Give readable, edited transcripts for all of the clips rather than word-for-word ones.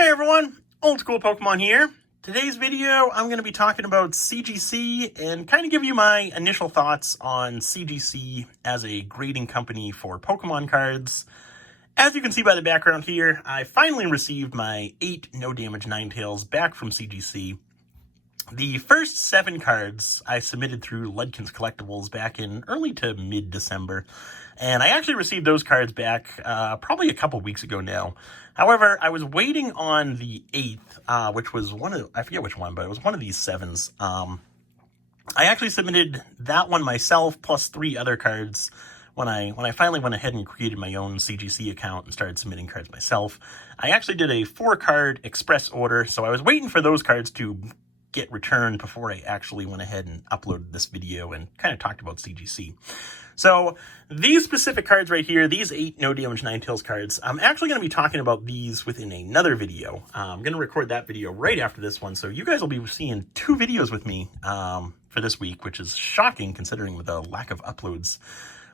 Hey everyone, Old School Pokemon here. Today's video, I'm going to be talking about CGC and kind of give you my initial thoughts on CGC as a grading company for Pokemon cards. As you can see by the background here, I finally received my 8 No Damage Ninetales back from CGC. The first 7 cards I submitted through Ledkin's Collectibles back in early to mid-December, and I actually received those cards back probably a couple weeks ago now. However, I was waiting on the 8th, which was one of, I forget which one, but it was one of these 7s. I actually submitted that one myself, plus 3 other cards, when I finally went ahead and created my own CGC account and started submitting cards myself. I actually did a 4-card express order, so I was waiting for those cards to get returned before I actually went ahead and uploaded this video and kind of talked about CGC. So these specific cards right here, these 8 No Damage Ninetales cards, I'm actually going to be talking about these within another video. I'm going to record that video right after this one, so you guys will be seeing 2 videos with me for this week, which is shocking considering the lack of uploads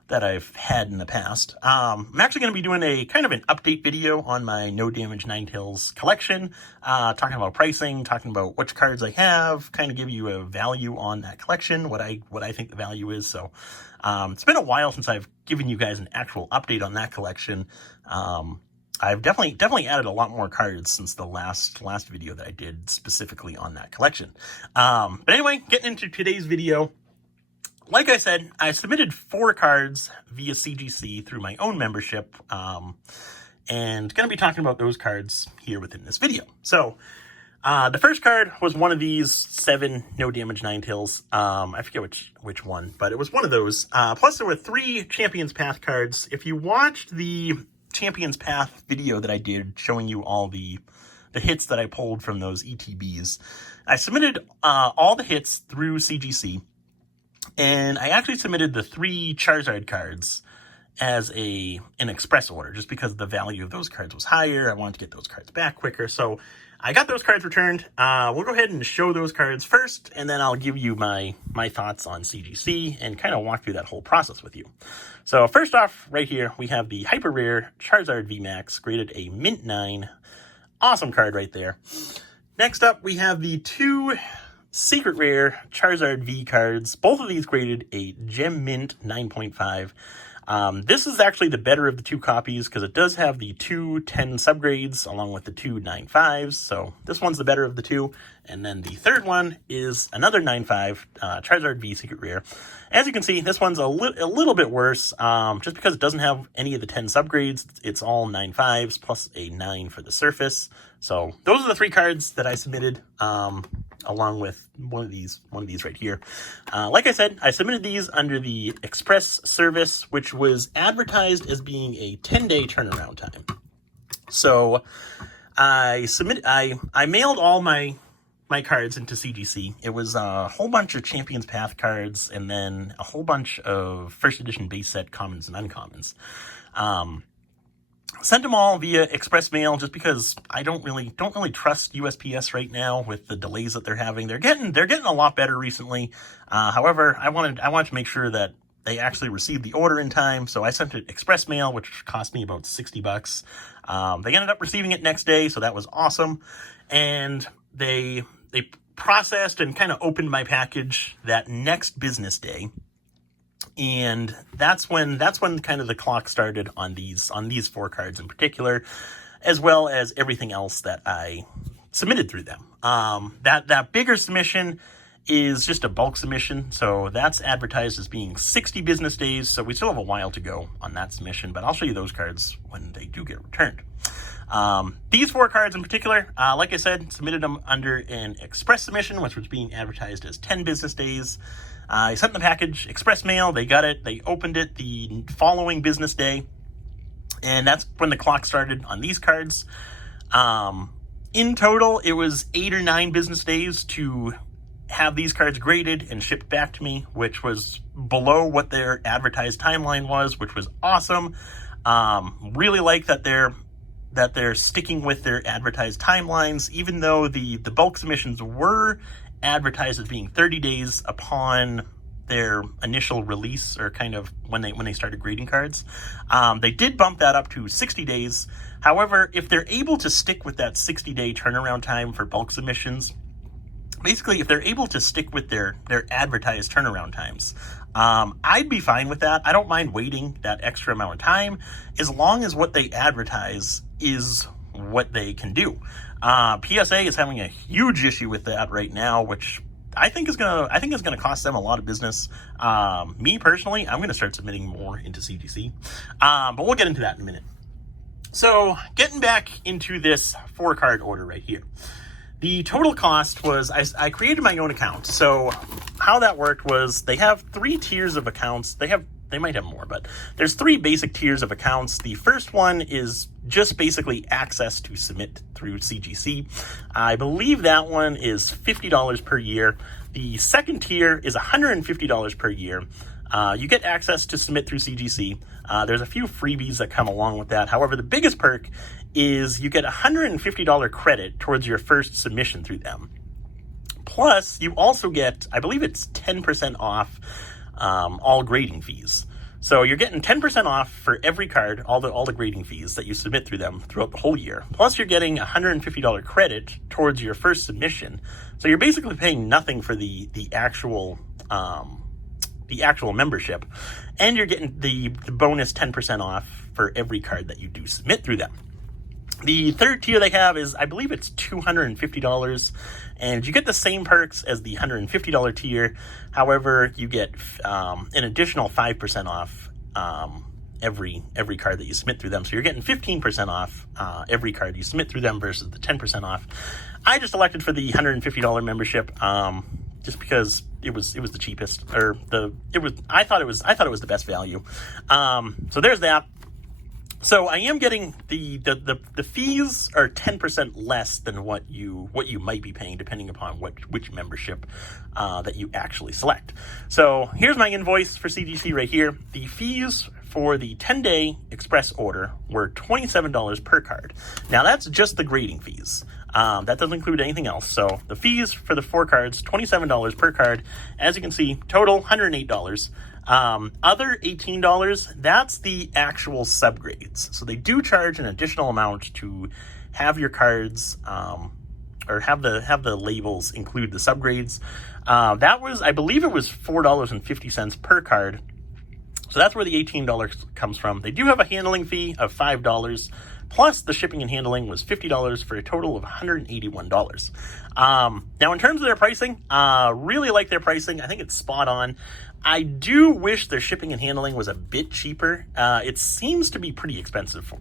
that I've had in the past. I'm actually going to be doing a kind of an update video on my No Damage Ninetales collection, talking about pricing, talking about which cards I have, kind of give you a value on that collection, what I think the value is. So it's been a while since I've given you guys an actual update on that collection. I've definitely added a lot more cards since the last video that I did specifically on that collection. But anyway, getting into today's video. Like I said, I submitted 4 cards via CGC through my own membership, and going to be talking about those cards here within this video. So, the first card was one of these 7 No Damage Ninetales. I forget which one, but it was one of those. Plus, there were 3 Champions Path cards. If you watched the Champions Path video that I did showing you all the hits that I pulled from those ETBs, I submitted all the hits through CGC. And I actually submitted the 3 Charizard cards as an express order, just because the value of those cards was higher. I wanted to get those cards back quicker. So I got those cards returned. We'll go ahead and show those cards first, and then I'll give you my thoughts on CGC and kind of walk through that whole process with you. So first off, right here, we have the Hyper Rare Charizard VMAX, graded a Mint 9. Awesome card right there. Next up, we have the 2 Secret Rare Charizard V cards. Both of these graded a Gem Mint 9.5. This is actually the better of the 2 copies because it does have the 2 10 subgrades along with the 2 9.5s. So this one's the better of the 2. And then the third one is another 9.5 Charizard V Secret Rare. As you can see, this one's a little bit worse just because it doesn't have any of the 10 subgrades. It's all 9.5s plus a 9 for the surface. So those are the 3 cards that I submitted along with one of these right here. Like I said, I submitted these under the Express service, which was advertised as being a 10-day turnaround time. So I mailed all my cards into CGC. It was a whole bunch of Champions Path cards and then a whole bunch of first edition base set commons and uncommons. Sent them all via express mail just because I don't really trust USPS right now with the delays that they're having. They're getting a lot better recently. However, I wanted to make sure that they actually received the order in time, so I sent it express mail, which cost me about $60. They ended up receiving it next day, so that was awesome. And they processed and kind of opened my package that next business day. And that's when kind of the clock started on these 4 cards in particular, as well as everything else that I submitted through them. That bigger submission is just a bulk submission, so that's advertised as being 60 business days, so we still have a while to go on that submission, but I'll show you those cards when they do get returned. These 4 cards in particular, like I said, submitted them under an express submission, which was being advertised as 10 business days. I sent the package express mail. They got it. They opened it the following business day. And that's when the clock started on these cards. In total, it was 8 or 9 business days to have these cards graded and shipped back to me, which was below what their advertised timeline was, which was awesome. Really like that they're sticking with their advertised timelines, even though the bulk submissions were advertised as being 30 days upon their initial release, or kind of when they started grading cards. They did bump that up to 60 days. However, if they're able to stick with that 60-day turnaround time for bulk submissions, basically if they're able to stick with their advertised turnaround times, I'd be fine with that. I don't mind waiting that extra amount of time, as long as what they advertise is what they can do. PSA is having a huge issue with that right now, which I think is gonna cost them a lot of business. Me personally, I'm gonna start submitting more into CGC, but we'll get into that in a minute. So getting back into this 4-card order right here, the total cost was, I created my own account. So how that worked was, they have 3 tiers of accounts. They might have more, but there's 3 basic tiers of accounts. The first one is just basically access to submit through CGC. I believe that one is $50 per year. The second tier is $150 per year. You get access to submit through CGC. There's a few freebies that come along with that. However, the biggest perk is you get $150 credit towards your first submission through them. Plus, you also get, I believe it's 10% off all grading fees. So you're getting 10% off for every card, all the grading fees that you submit through them throughout the whole year. Plus, you're getting $150 credit towards your first submission. So you're basically paying nothing for the actual membership, and you're getting the bonus 10% off for every card that you do submit through them. The third tier they have is, I believe it's $250, and you get the same perks as the $150 tier. However, you get an additional 5% off every card that you submit through them. So you're getting 15% off every card you submit through them versus the 10% off. I just elected for the $150 membership just because it was the cheapest, I thought it was the best value. So there's that. So I am getting the fees are 10% less than what you might be paying, depending upon which membership that you actually select. So here's my invoice for CGC right here. The fees for the 10-day express order were $27 per card. Now that's just the grading fees. That doesn't include anything else. So the fees for the 4 cards, $27 per card. As you can see, total $108. Other $18, that's the actual subgrades. So they do charge an additional amount to have your cards, or have the labels include the subgrades. That was, I believe it was $4.50 per card. So that's where the $18 comes from. They do have a handling fee of $5, plus the shipping and handling was $50 for a total of $181. Now in terms of their pricing, really like their pricing. I think it's spot on. I do wish their shipping and handling was a bit cheaper. It seems to be pretty expensive,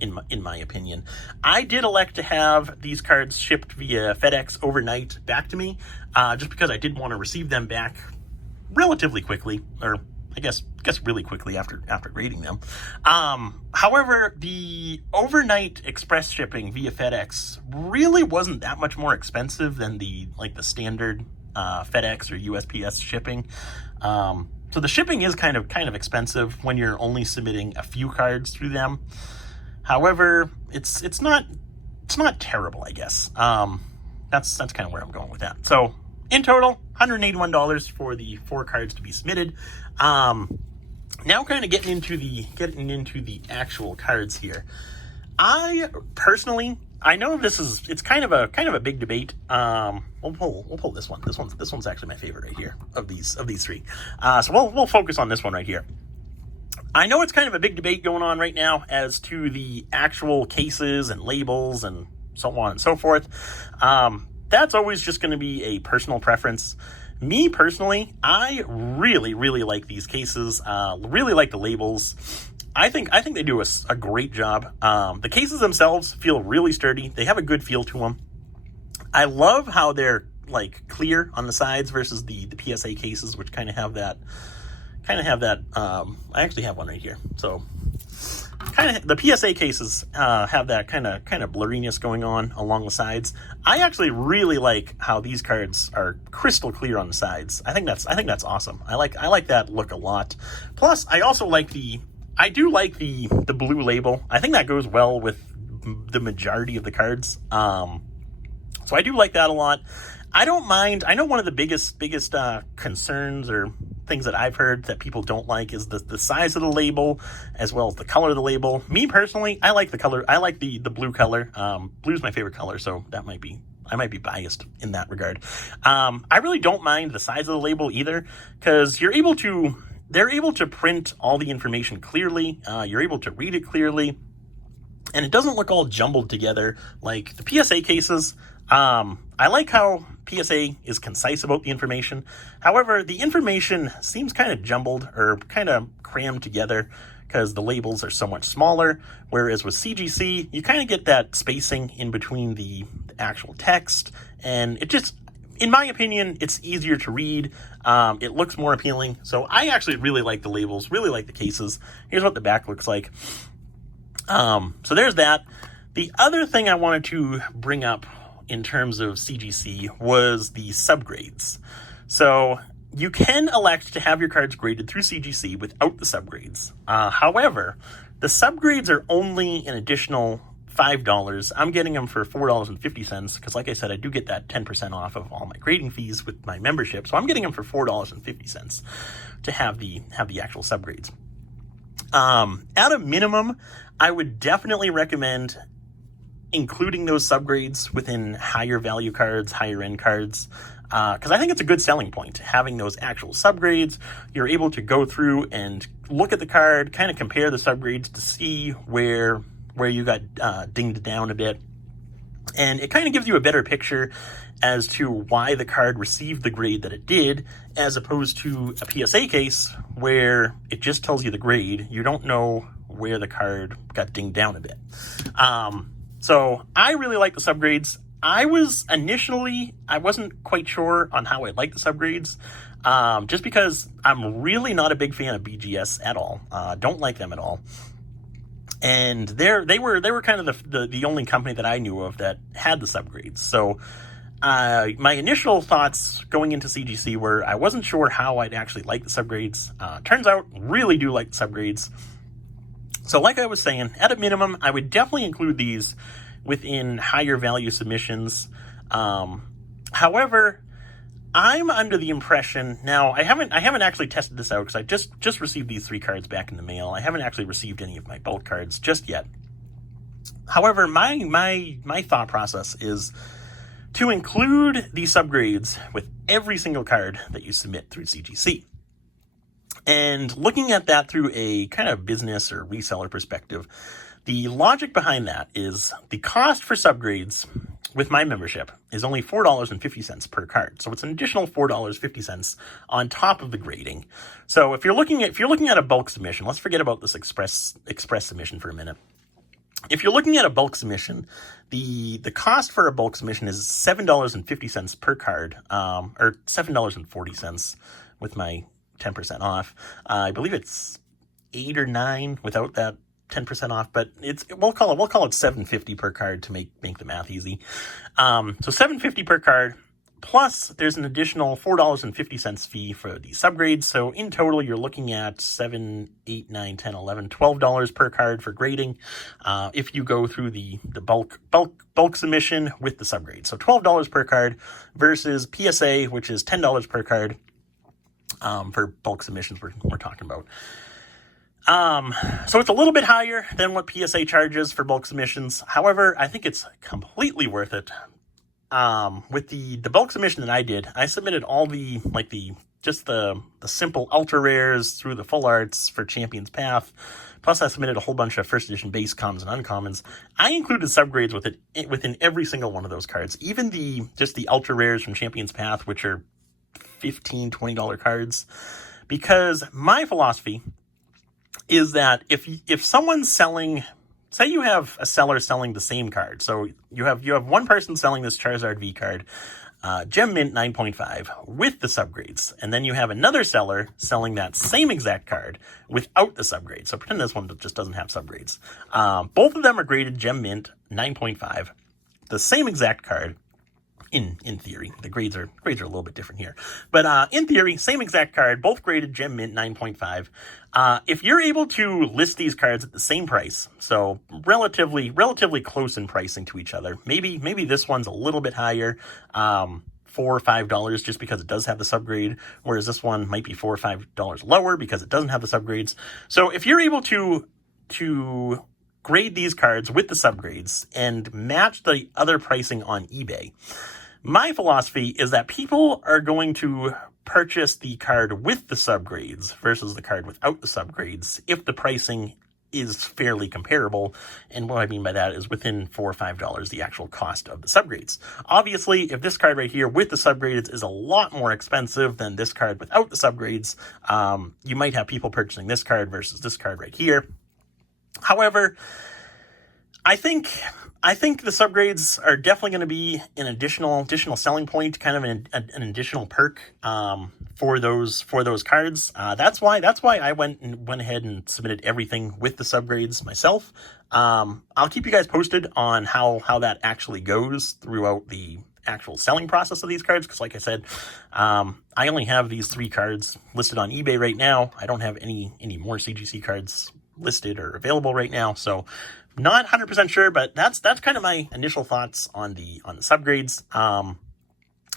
in my opinion. I did elect to have these cards shipped via FedEx overnight back to me, just because I did want to receive them back relatively quickly, or I guess really quickly after grading them. However, the overnight express shipping via FedEx really wasn't that much more expensive than the standard FedEx or USPS shipping. So the shipping is kind of expensive when you're only submitting a few cards through them. However, it's not terrible, I guess. That's kind of where I'm going with that. So in total, $181 for the 4 cards to be submitted. Now kind of getting into the actual cards here. I personally, I know it's kind of a big debate. We'll pull this one. This one's actually my favorite right here of these 3. So we'll focus on this one right here. I know it's kind of a big debate going on right now as to the actual cases and labels and so on and so forth. That's always just going to be a personal preference. Me personally, I really like these cases. Really like the labels. I think they do a great job. The cases themselves feel really sturdy. They have a good feel to them. I love how they're clear on the sides versus the PSA cases, which kind of have that. I actually have one right here. So the PSA cases have that kind of blurriness going on along the sides. I actually really like how these cards are crystal clear on the sides. I think that's awesome. I like that look a lot. Plus, I also like the blue label. I think that goes well with the majority of the cards. So I do like that a lot. I don't mind. I know one of the biggest concerns or things that I've heard that people don't like is the size of the label as well as the color of the label. Me personally, I like the color. I like the blue color. Blue's my favorite color, so I might be biased in that regard. I really don't mind the size of the label either, because they're able to print all the information clearly. You're able to read it clearly, and it doesn't look all jumbled together like the PSA cases. I like how PSA is concise about the information. However, the information seems kind of jumbled or kind of crammed together because the labels are so much smaller, whereas with CGC, you kind of get that spacing in between the actual text, and it just, in my opinion, it's easier to read. It looks more appealing, so I actually really like the labels, really like the cases. Here's what the back looks like. So there's that. The other thing I wanted to bring up in terms of CGC was the subgrades. So you can elect to have your cards graded through CGC without the subgrades. However, the subgrades are only an additional $5. I'm getting them for $4.50 because, like I said, I do get that 10% off of all my grading fees with my membership. So I'm getting them for $4.50 to have the actual subgrades. At a minimum, I would definitely recommend including those subgrades within higher value cards, higher end cards, because I think it's a good selling point. Having those actual subgrades, you're able to go through and look at the card, kind of compare the subgrades to see where you got dinged down a bit. And it kind of gives you a better picture as to why the card received the grade that it did, as opposed to a PSA case where it just tells you the grade. You don't know where the card got dinged down a bit. So I really like the subgrades. I wasn't quite sure on how I like the subgrades, just because I'm really not a big fan of BGS at all. Don't like them at all. And they were kind of the only company that I knew of that had the subgrades. So my initial thoughts going into CGC were I wasn't sure how I'd actually like the subgrades. Turns out, really do like the subgrades. So like I was saying, at a minimum, I would definitely include these within higher value submissions. However, I'm under the impression, now I haven't actually tested this out because I just received these 3 cards back in the mail. I haven't actually received any of my bulk cards just yet. However, my thought process is to include these subgrades with every single card that you submit through CGC. And looking at that through a kind of business or reseller perspective, the logic behind that is the cost for subgrades with my membership is only $4.50 per card. So it's an additional $4.50 on top of the grading. So if you're looking at a bulk submission, let's forget about this express submission for a minute. If you're looking at a bulk submission, the cost for a bulk submission is $7.50 per card, or $7.40 with my 10% off. I believe it's 8 or 9 without that 10% off, but we'll call it $7.50 per card to make the math easy. So $7.50 per card, plus there's an additional $4.50 fee for the subgrades. So in total, you're looking at $7, $8, $9, $10, $11, $12 per card for grading. If you go through the bulk submission with the subgrades, so $12 per card versus PSA, which is $10 per card. For bulk submissions we're talking about. So it's a little bit higher than what PSA charges for bulk submissions. However, I think it's completely worth it. With the bulk submission that I did, I submitted all the simple ultra rares through the full arts for Champion's Path. Plus I submitted a whole bunch of first edition base commons and uncommons. I included subgrades within every single one of those cards. Even the ultra rares from Champion's Path, which are $15, $20 cards, because my philosophy is that if someone's selling, say you have a seller selling the same card, so you have one person selling this Charizard V card, Gem Mint 9.5 with the subgrades, and then you have another seller selling that same exact card without the subgrades. So pretend this one just doesn't have subgrades. Both of them are graded Gem Mint 9.5, the same exact card. In theory, the grades are a little bit different here, but in theory, same exact card, both graded Gem Mint 9.5. If you're able to list these cards at the same price, so relatively close in pricing to each other, maybe this one's a little bit higher $4 or $5 just because it does have the subgrade, whereas this one might be $4 or $5 lower because it doesn't have the subgrades. So if you're able to grade these cards with the subgrades and match the other pricing on eBay, my philosophy is that people are going to purchase the card with the subgrades versus the card without the subgrades if the pricing is fairly comparable. And what I mean by that is within $4 or $5 the actual cost of the subgrades. Obviously, if this card right here with the subgrades is a lot more expensive than this card without the subgrades, you might have people purchasing this card versus this card right here. However, I think the subgrades are definitely going to be an additional selling point, kind of an additional perk for those cards. That's why I went ahead and submitted everything with the subgrades myself. I'll keep you guys posted on how that actually goes throughout the actual selling process of these cards, because like I said, I only have these 3 cards listed on eBay right now. I don't have any more CGC cards listed or available right now, so not 100% sure, but that's kind of my initial thoughts on the subgrades.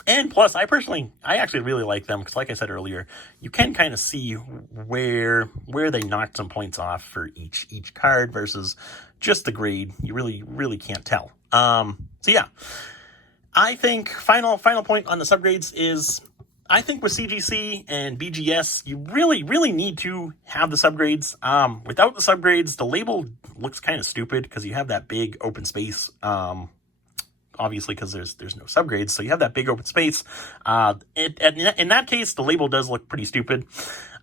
And plus, I actually really like them because, like I said earlier, you can kind of see where they knocked some points off for each card versus just the grade. You really can't tell. So yeah, I think final point on the subgrades is, I think with CGC and BGS, you really need to have the subgrades. Without the subgrades, the label looks kind of stupid because you have that big open space. Obviously, because there's no subgrades, so you have that big open space. In that case, the label does look pretty stupid.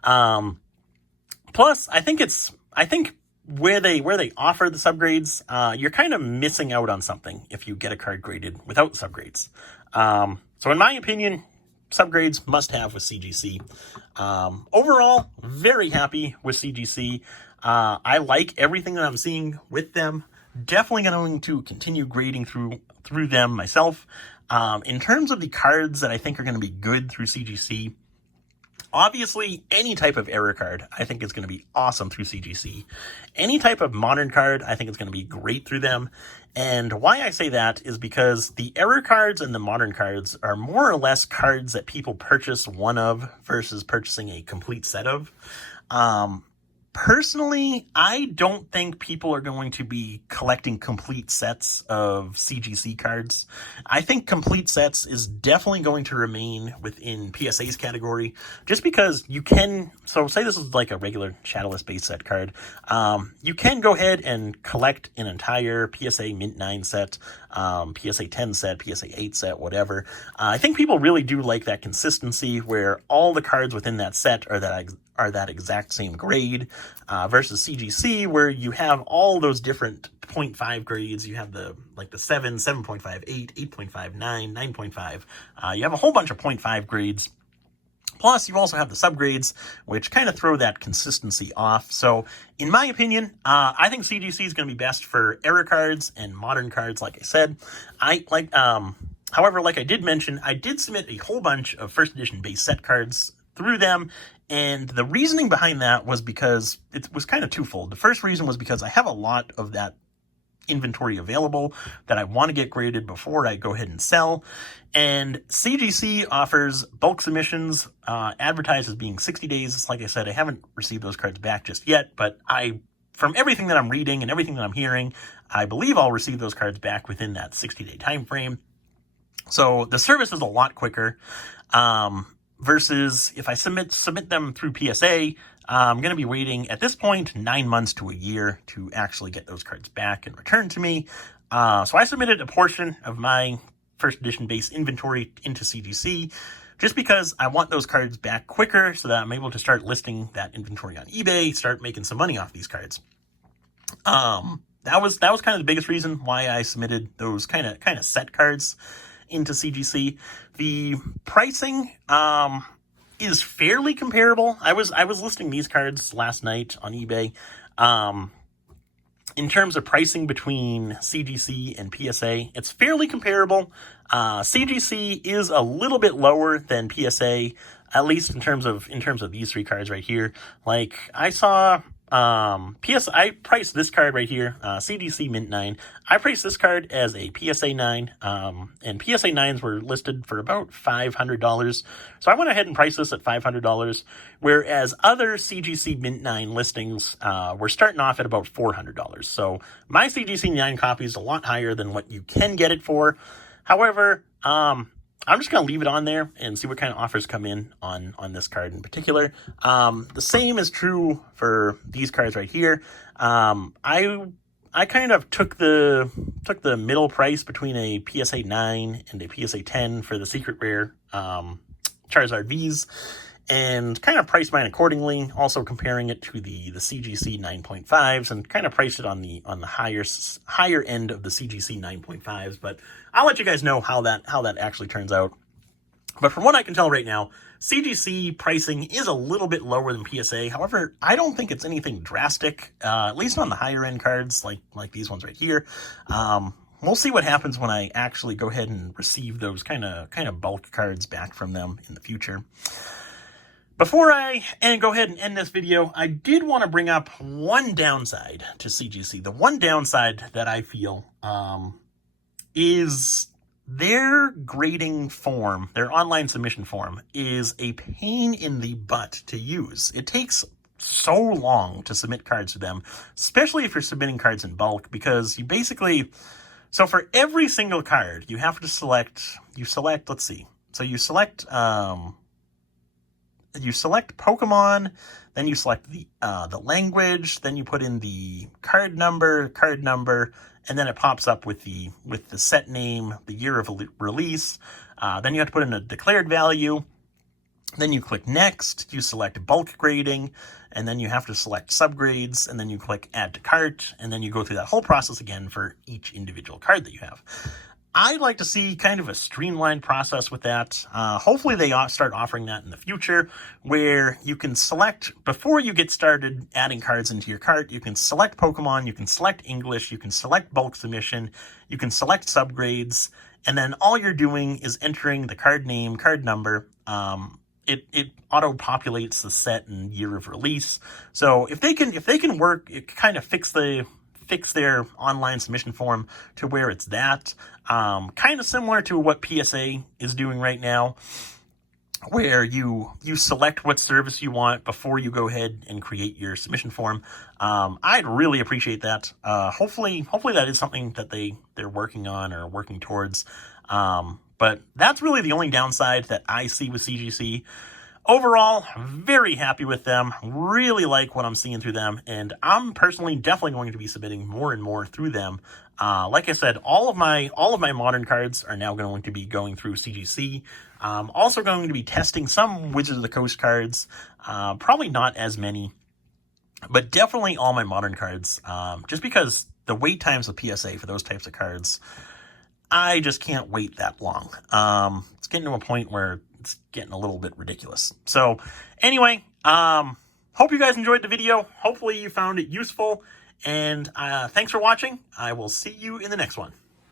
Plus, I think where they offer the subgrades, you're kind of missing out on something if you get a card graded without subgrades. So in my opinion, subgrades must have with CGC. Overall, very happy with CGC. I like everything that I'm seeing with them. Definitely going to continue grading through them myself. In terms of the cards that I think are going to be good through CGC, obviously any type of error card I think is going to be awesome through CGC. Any type of modern card I think is going to be great through them. And why I say that is because the error cards and the modern cards are more or less cards that people purchase one of versus purchasing a complete set of. Personally, I don't think people are going to be collecting complete sets of CGC cards. I think complete sets is definitely going to remain within PSA's category, just because you can, so say this is like a regular Shadowless base set card, you can go ahead and collect an entire PSA Mint 9 set, PSA 10 set, PSA 8 set, whatever. I think people really do like that consistency where all the cards within that set are that exact same grade, versus CGC where you have all those different 0.5 grades. You have the 7, 7.5, 8, 8.5, 9, 9.5. You have a whole bunch of 0.5 grades. Plus, you also have the subgrades, which kind of throw that consistency off. So, in my opinion, I think CGC is going to be best for error cards and modern cards, like I said. However, like I did mention, I did submit a whole bunch of first edition base set cards through them, and the reasoning behind that was because it was kind of twofold. The first reason was because I have a lot of that inventory available that I want to get graded before I go ahead and sell, and CGC offers bulk submissions, advertised as being 60 days. Like I said, I haven't received those cards back just yet, but from everything that I'm reading and everything that I'm hearing, I believe I'll receive those cards back within that 60-day time frame. So the service is a lot quicker. Versus if I submit them through PSA, I'm going to be waiting, at this point, 9 months to a year to actually get those cards back and returned to me. So I submitted a portion of my first edition base inventory into CGC just because I want those cards back quicker so that I'm able to start listing that inventory on eBay, start making some money off these cards. That was kind of the biggest reason why I submitted those kind of set cards into CGC. The pricing is fairly comparable. I was listing these cards last night on eBay. In terms of pricing between CGC and PSA, it's fairly comparable. CGC is a little bit lower than PSA, at least in terms of these 3 cards right here. Like I saw I priced this card right here, CGC Mint 9. I priced this card as a PSA 9, and PSA 9s were listed for about $500. So I went ahead and priced this at $500, whereas other CGC Mint 9 listings were starting off at about $400. So my CGC 9 copy is a lot higher than what you can get it for. However, I'm just going to leave it on there and see what kind of offers come in on this card in particular. The same is true for these cards right here. I kind of took the middle price between a PSA 9 and a PSA 10 for the Secret Rare Charizard Vs, and kind of priced mine accordingly, also comparing it to the CGC 9.5s, and kind of priced it on the higher end of the CGC 9.5s. But I'll let you guys know how that actually turns out. But from what I can tell right now, CGC pricing is a little bit lower than PSA. However, I don't think it's anything drastic, at least on the higher end cards like these ones right here. We'll see what happens when I actually go ahead and receive those kind of bulk cards back from them in the future. Before I go ahead and end this video, I did want to bring up one downside to CGC. The one downside that I feel is their grading form, their online submission form, is a pain in the butt to use. It takes so long to submit cards to them, especially if you're submitting cards in bulk, because you basically, so for every single card, you have to let's see. So you select Pokemon, then you select the language, then you put in the card number, and then it pops up with the set name, the year of release. Then you have to put in a declared value. Then you click next, you select bulk grading, and then you have to select subgrades, and then you click add to cart, and then you go through that whole process again for each individual card that you have. I'd like to see kind of a streamlined process with that. Hopefully they start offering that in the future, where you can select, before you get started adding cards into your cart, you can select Pokemon, you can select English, you can select bulk submission, you can select subgrades, and then all you're doing is entering the card name, card number. It auto-populates the set and year of release. So if they can work, it kind of fix their online submission form to where it's that. Kind of similar to what PSA is doing right now, where you select what service you want before you go ahead and create your submission form. I'd really appreciate that. Hopefully that is something that they're working on or working towards. But that's really the only downside that I see with CGC. Overall, very happy with them. Really like what I'm seeing through them, and I'm personally definitely going to be submitting more and more through them. Like I said, all of my modern cards are now going to be going through CGC. Also going to be testing some Wizards of the Coast cards. Probably not as many, but definitely all my modern cards. Just because the wait times of PSA for those types of cards, I just can't wait that long. It's getting to a point where it's getting a little bit ridiculous. So anyway, hope you guys enjoyed the video. Hopefully you found it useful, and thanks for watching. I will see you in the next one.